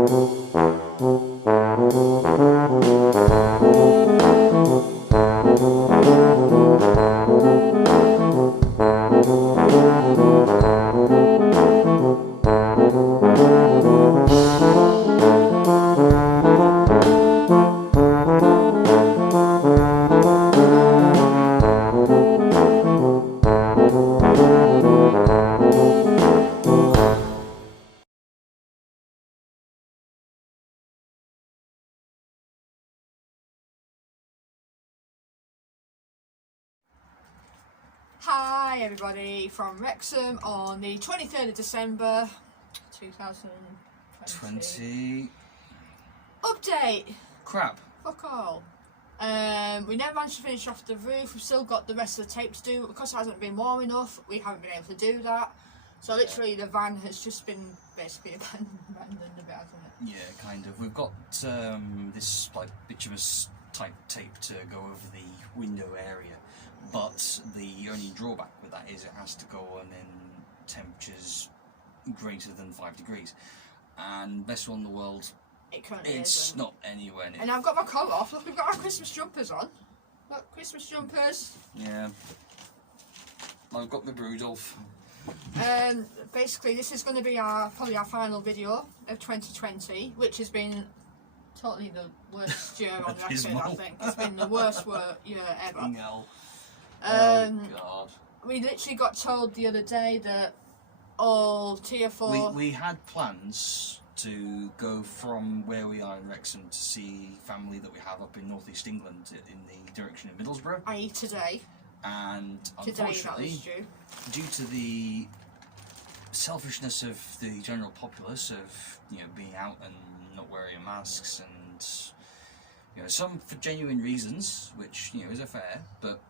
Hi everybody from Wrexham on the 23rd of December 2020. Update! Crap. Fuck all. We never managed to finish off the roof. We've still got the rest of the tape to do. Because it hasn't been warm enough, we haven't been able to do that. So literally the van has just been basically abandoned a bit, hasn't it? Yeah, kind of. We've got this like bituminous type tape to go over the window area, but the only drawback with that is it has to go on in temperatures greater than 5 degrees. And best one in the world, it's not anywhere near. And I've got my coat off. Look, we've got our Christmas jumpers on. Look, Christmas jumpers. Yeah. I've got my Rudolph. Basically, this is going to be probably our final video of 2020, which has been totally the worst year on record. I think it's been the worst year ever. Oh God. We literally got told the other day that all tier 4. We had plans to go from where we are in Wrexham to see family that we have up in northeast England in the direction of Middlesbrough. I.e. today. And today, unfortunately, due to the selfishness of the general populace of being out and not wearing masks, and some for genuine reasons, which is a fair, but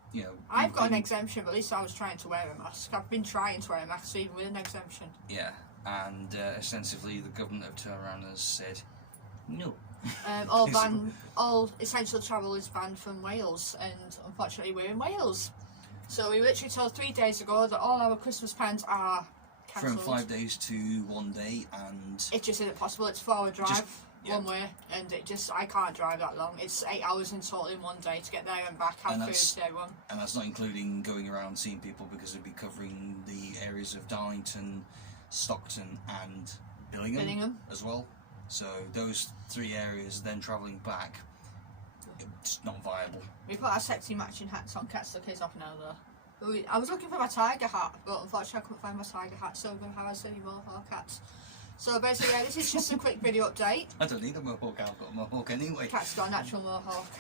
I've got an exemption, but at least I was trying to wear a mask. I've been trying to wear a mask even with an exemption. Yeah, and ostensibly the government have turned around and said no. All essential travel is banned from Wales, and unfortunately we're in Wales. So we were literally told 3 days ago that all our Christmas plans are cancelled. From 5 days to 1 day, and it just isn't possible. It's 4-hour drive one way, and I can't drive that long. It's 8 hours in total in 1 day to get there and back, have food to everyone. And that's not including going around seeing people, because it'd be covering the areas of Darlington, Stockton and Billingham as well. So those 3 areas, then travelling back, it's not viable. We put our sexy matching hats on. Cat's the kids off now though. I was looking for my tiger hat, but unfortunately I couldn't find my tiger hat, so we're going to have us any mohawk hats. So basically, this is just a quick video update. I don't need a mohawk, I've got a mohawk anyway. Cat's got a natural mohawk,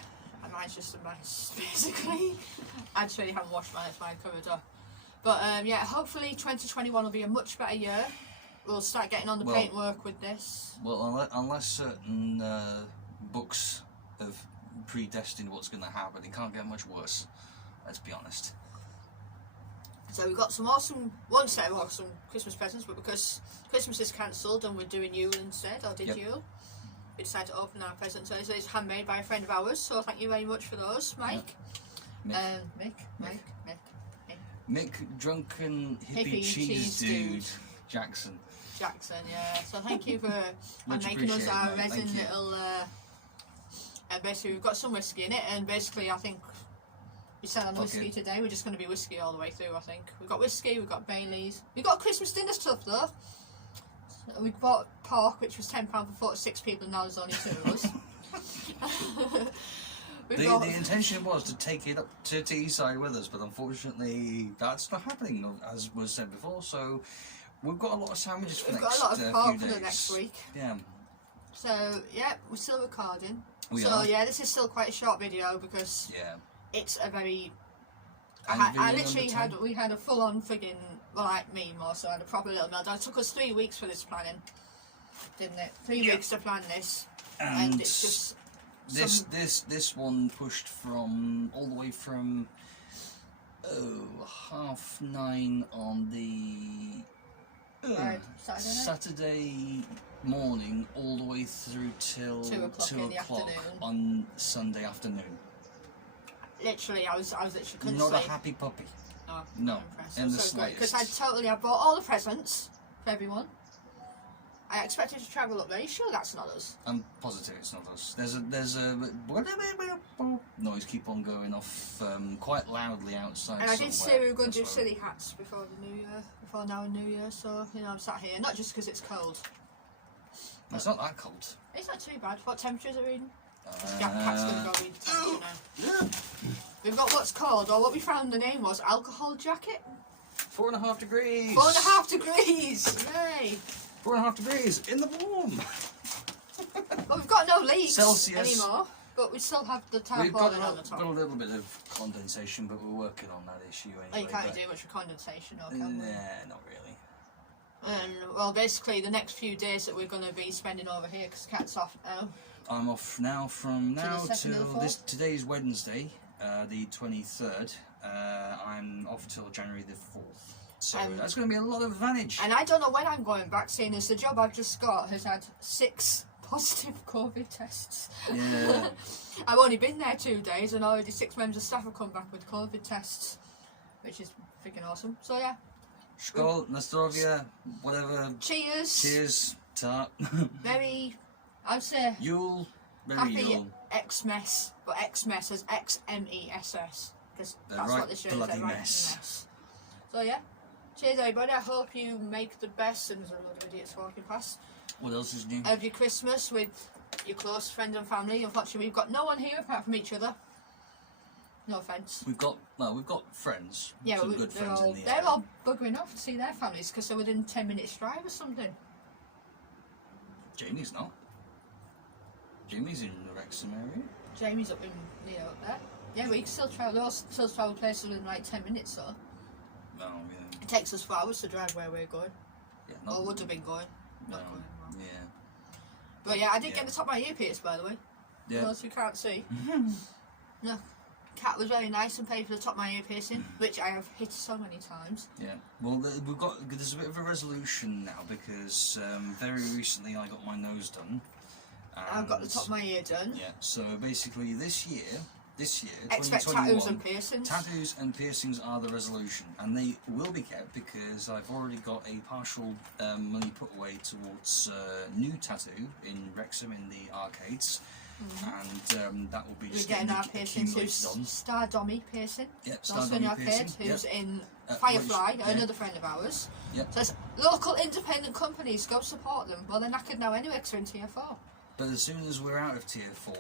and mine's just a mess, basically. I just really haven't washed mine, it's mine covered up. But yeah, hopefully 2021 will be a much better year. We'll start getting on the paintwork with this. Well, unless certain books have predestined what's going to happen, it can't get much worse, let's be honest. So we've got some awesome, one set of awesome Christmas presents, but because Christmas is cancelled and we're doing Yule instead, or did Yule, we decided to open our presents. So it's handmade by a friend of ours, so thank you very much for those, Mike. Mick, drunken hippie cheese dude. Jackson, yeah. So thank you for making us our resin little. And basically, we've got some whiskey in it, and basically, I think we sat on the whiskey today. We're just going to be whiskey all the way through. I think we've got whiskey, we've got Baileys, we've got Christmas dinner stuff though. So we bought pork, which was £10 for 46 people, and now there's only 2 of us. The intention was to take it up to Teesside with us, but unfortunately, that's not happening, as was said before. So we've got a lot of sandwiches for next few days. We've got a lot of pork for the next week. Yeah. So yeah, we're still recording. We are. Yeah, this is still quite a short video because it's a very. We had a full-on friggin', well, like me more so, I had a proper little meltdown. It took us 3 weeks for this planning, didn't it? 3 weeks to plan this, and it's just. This one pushed from all the way from 9:30 on the Saturday morning all the way through till 2 o'clock on Sunday afternoon. Literally, I was literally couldn't not sleep. A happy puppy. Oh, no, in the slightest. Because I bought all the presents for everyone. I expected to travel up there. Are you sure that's not us? I'm positive it's not us. There's a noise keep on going off quite loudly outside. And I did say we were going to do That's why silly hats before the New Year, before now and New Year. So you know, I'm sat here not just because it's cold. it's not that cold. It's not too bad. What temperatures are we in? Cat's going to go read the temperature now. We've got what's called, or what we found the name was, alcohol jacket. 4.5 degrees. 4.5 degrees. Yay! 4.5 degrees in the warm. Well, we've got no leaks Celsius. anymore, but we still have the We've tarpaulin on the top. got a little bit of condensation, but we're working on that issue anyway. Oh, you can't but- do much with condensation, or can we? Nah, not really. And well, basically, the next few days that we're going to be spending over here, because Cat's off now. I'm off now from the now 2nd of the till 4th? today's Wednesday, the 23rd. I'm off till January the 4th. So that's going to be a lot of advantage. And I don't know when I'm going back, seeing as the job I've just got has had 6 positive COVID tests. Yeah. I've only been there 2 days, and already 6 members of staff have come back with COVID tests, which is freaking awesome. So yeah. Skål, Nastorovia, whatever. Cheers. Cheers. Tart. Very, I'd say, Yule. Very happy Yule. Xmas, but Xmas is Xmess, because The that's right what this show is, bloody right mess. mess. So yeah. Cheers everybody, I hope you make the best, and there's a load of idiots walking past, What else is new? of your Christmas with your close friends and family. Unfortunately, we've got no one here apart from each other. No offence. We've got friends. Yeah, some but good they're friends all, in the they're area. all buggering off to see their families because they're within 10 minutes drive or something. Jamie's not. Jamie's in the Wrexham area. Jamie's up in, up there. Yeah, we can still travel. They all still travel places within like 10 minutes, so. Oh, yeah. It takes us 4 hours to drive where we're going. Yeah, Or would have been going. Not No. going anymore. Yeah. But yeah, I did get the top of my earpiece, by the way. For Yeah. those who can't see. No. Cat was very nice and paid for the top of my ear piercing, which I have hit so many times. Yeah. Well, there's a bit of a resolution now because very recently I got my nose done. I've got the top of my ear done. Yeah. So basically, this year, Expect 2021, tattoos and piercings. tattoos and piercings are the resolution, and they will be kept because I've already got a partial money put away towards Noo Tattoo in Wrexham in the arcades. And that will be We're just getting our accumulated piercings on. Star Dommy piercing. Yep, Also Star in Dummy the arcade, piercing, who's yep. in Which- Firefly, yeah. another friend of ours. Yep. So it's local independent companies, go support them. Well, they're knackered now anyway because they're in tier 4. But as soon as we're out of tier 4,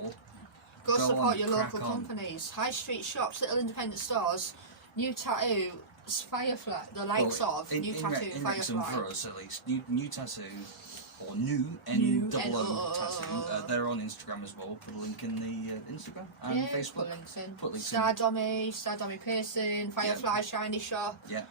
Go Go support on, your crack local on. companies. High street shops, little independent stores, Noo Tattoo, Firefly, the likes of Noo Tattoo, in Wrexham Firefly. for us at least, Noo Tattoo, or Noo, Noo, N-double-O N-O-O-O. Tattoo, they're on Instagram as well. Put a link in the Instagram and Yeah, Facebook. put links in. Put links Star Dommy piercing, Firefly, Shiny Shop, Yeah.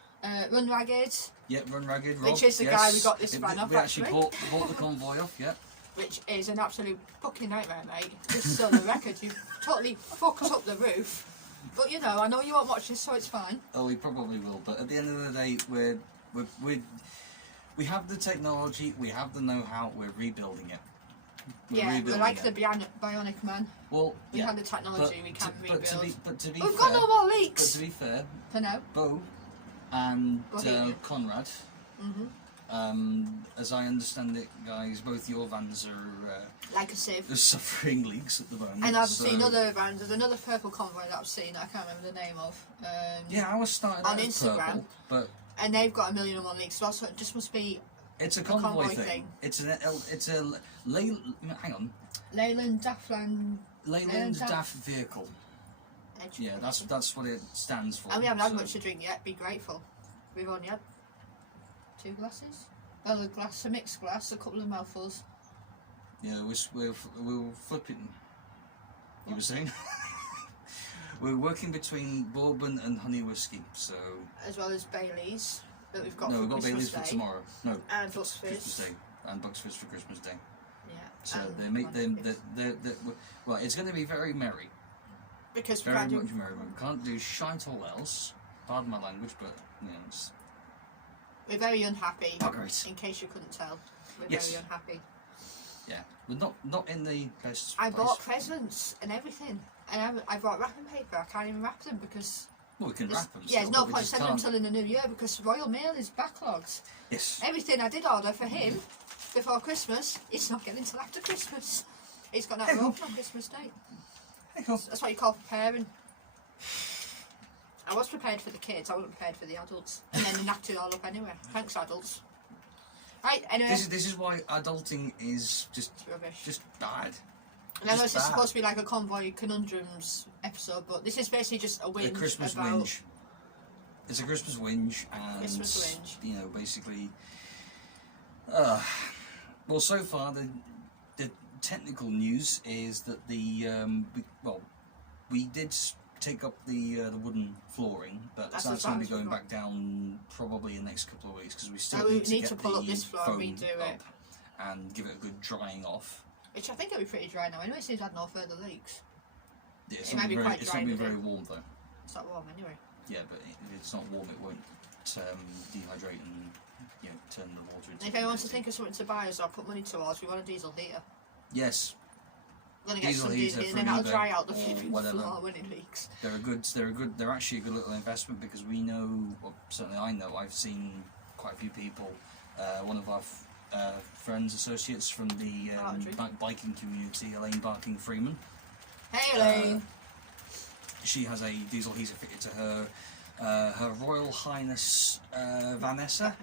Run Ragged, Yeah, Run Ragged, Rob. Which is the yes. guy we got this van off, We actually actually. bought the convoy off, yeah. which is an absolute fucking nightmare, mate. Just so the record, you've totally fucked up the roof. But you know, I know you won't watch this, so it's fine. Oh, we probably will, but at the end of the day, we have the technology, we have the know-how, we're rebuilding it. We're like the Bionic Man. Well, We yeah, have the technology, we can rebuild. But to be We've fair, got no more but leaks! to be fair, For now. Bo and Bohemian. Conrad, as I understand it, guys, both your vans are Like a sieve. suffering leaks at the moment. And I've so- seen other vans. There's another purple convoy that I've seen, I can't remember the name of. Yeah, I was starting on out as Instagram. purple, but And they've got 1,000,001 leaks as well, so it just must be it's a convoy, convoy thing. thing. It's hang on, Leyland Daffland. Leyland Daff- DAF vehicle. Yeah, that's what it stands for. And we haven't had so- much to drink yet, be grateful. We've only had 2 glasses. Well, a mixed glass, a couple of mouthfuls. Yeah, we're flipping. You were saying? We're working between bourbon and honey whiskey, so. As well as Baileys that we've got No, for we've got Christmas Baileys Day. for tomorrow. No, And for Bucks Christmas Fizz. Day, and Bucks Fizz for Christmas Day. Yeah. So and they make them. Lemon Fizz. Well, it's going to be very merry, Because we very can't do... much merry. We can't do shite all else. Pardon my language, but you know. We're very unhappy. Buggeries. In case you couldn't tell. We're Yes. very unhappy. Yeah, we're not in the best. I place. bought presents and everything. And I bought wrapping paper. I can't even wrap them because... Well, we can wrap them. Yeah, there's still, no but we point just sending them can't. until in the new year because Royal Mail is backlogged. Yes. Everything I did order for him before Christmas, it's not getting until after Christmas. It's got that open on Christmas Day. That's what you call preparing. I was prepared for the kids, I wasn't prepared for the adults. And then they knocked it all up anyway. Thanks, adults. Right, anyway. This is why adulting is just rubbish. Just bad. And I know this is supposed to be like a Convoy Conundrums episode, but this is basically just a whinge. A Christmas whinge. It's a Christmas whinge, and Christmas whinge. You know, basically. Well, so far the technical news is that we did take up the wooden flooring, but that's going to be going back down probably in the next couple of weeks because we still need to pull up this floor and redo it and give it a good drying off. Which I think it'll be pretty dry now. Anyway, it seems to have no further leaks. Yeah, it's not be very warm though. It's not warm anyway. Yeah, but if it's not warm, it won't dehydrate and turn the water into. And if anyone wants to think of something to buy us or put money towards, we want a diesel heater. Yes. We're gonna get some diesel heater, and then that'll dry out the flipping floor when it leaks. They're actually a good little investment because we know, well, certainly I know, I've seen quite a few people. One of our friends, associates from the biking community, Elaine Barking Freeman. Hey Elaine! She has a diesel heater fitted to her Royal Highness Vanessa.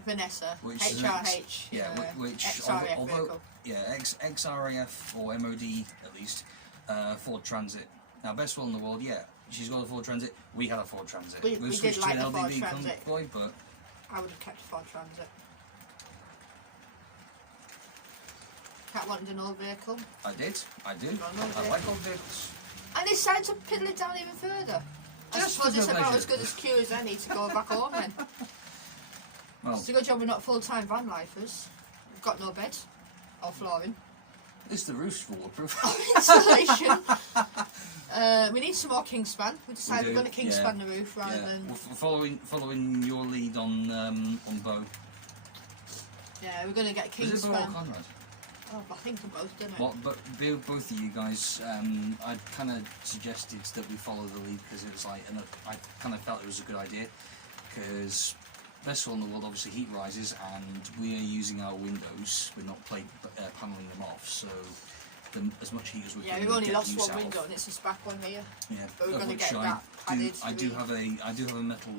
Which HRH. Which XRAF although vehicle. XRAF or MOD at least, Ford Transit. Now, best one in the world, yeah. She's got a Ford Transit. We had a Ford Transit. We did like the Ford Transit. Convoy, but I would have kept a Ford Transit. Cat wanted an old vehicle. I do. I like old vehicles. And they decided to piddle it down even further. I suppose it's about as good as Q as any to go back home then. Well, it's a good job we're not full-time van lifers. We've got no bed or flooring. At least the roof's waterproof. Insulation. We need some more Kingspan. We decided we're going to Kingspan the roof rather than. Well, following your lead on Bo. Yeah, we're going to get Kingspan. Is it Bo or Conrad? Oh, I think they're both, don't it? Well, but both of you guys, I kind of suggested that we follow the lead because it was like, and I kind of felt it was a good idea because best of all in the world, obviously heat rises, and we are using our windows. We're not paneling them off, so as much heat as we can. Yeah, we've only lost one window, and it's this back one here. Yeah, but we're going to get that padded. I do have a metal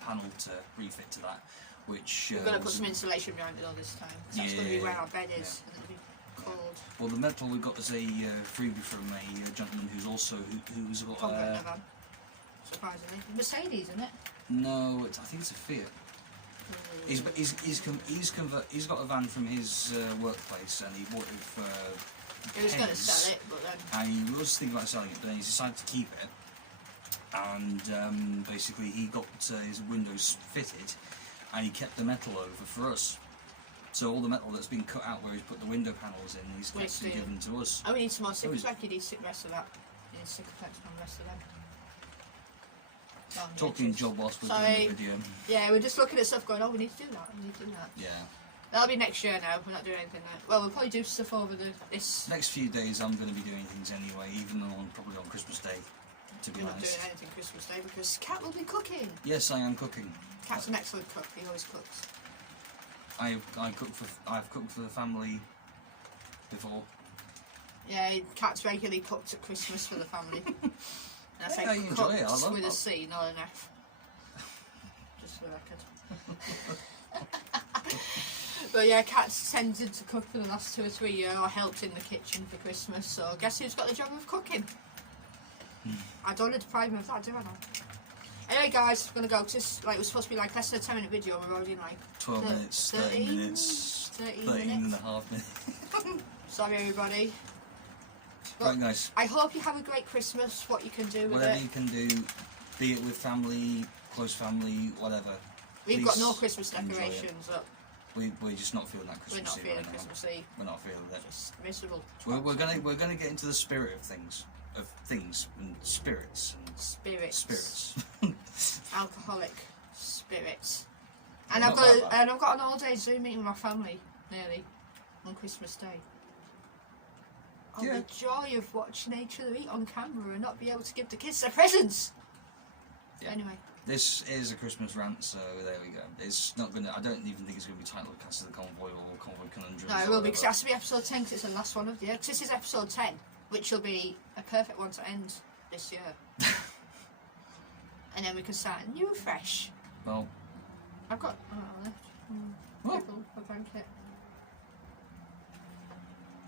panel to refit to that, which we're going to put some insulation behind it all this time. That's going to be where our bed is. Yeah. Cold. Well, the metal we got as a freebie from a gentleman who's got van. Surprisingly, Mercedes, isn't it? No, I think it's a Fiat. He's got a van from his workplace, and he bought it for. He was going to sell it, but then. And he was thinking about selling it, but then he decided to keep it. And basically, he got his windows fitted, and he kept the metal over for us. So all the metal that's been cut out where he's put the window panels in, he's actually given to us. Oh, we need some more Sikaflex. You need the rest of that. You need Sikaflex on the rest of them. Talking job whilst we're doing the video. Yeah, we're just looking at stuff going, oh, we need to do that, we need to do that. Yeah. That'll be next year now, we're not doing anything now. Well, we'll probably do stuff over this... Next few days I'm going to be doing things anyway, even probably on Christmas Day, to be honest. We're not doing anything Christmas Day because Kat will be cooking. Yes, I am cooking. Kat's an excellent cook, he always cooks. I've cooked for the family before. Yeah, Kat's regularly cooked at Christmas for the family. And I say you enjoy it. I love with that. a C, not an F. Just for the record. But yeah, Kat's tended to cook for the last 2 or 3 years. I helped in the kitchen for Christmas, so guess who's got the job of cooking? I don't want to deprive me of that, do I now? Anyway guys, we're going to go, because we're supposed to be like less than a 10-minute video, we're already in like 12 minutes, 13 minutes, 13 and a half minutes. Sorry everybody. But right guys. I hope you have a great Christmas, what you can do with whatever it. you can do, be it with family, close family, whatever. We've got no Christmas decorations up. We're just not feeling that Christmas Eve. We're not feeling Christmas Eve. We're not feeling that. Just miserable. We're gonna get into the spirit of things. And spirits. Spirits. Alcoholic spirits. And I've got an all-day Zoom meeting with my family, nearly, on Christmas Day. Oh, the joy of watching each other eat on camera and not be able to give the kids their presents. Yeah. Anyway. This is a Christmas rant, so there we go. It's not gonna. I don't even think it's gonna be titled "Cast of the Convoy" or Convoy Conundrums. No, it will be, because it has to be episode 10, because it's the last one of the year. Because this is episode 10, which will be a perfect one to end this year. And then we can start new fresh. Well, I've got left. People, a blanket.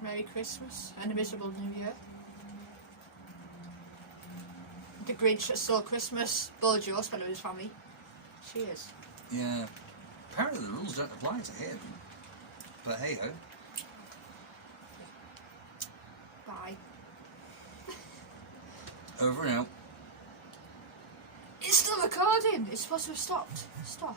Merry Christmas and a miserable New Year. The Grinch that stole Christmas. Bojo spent it with his family. Cheers. yeah. Apparently the rules don't apply to him. But hey ho. Bye. Over and out. It's still recording. It's supposed to have stopped. Stop.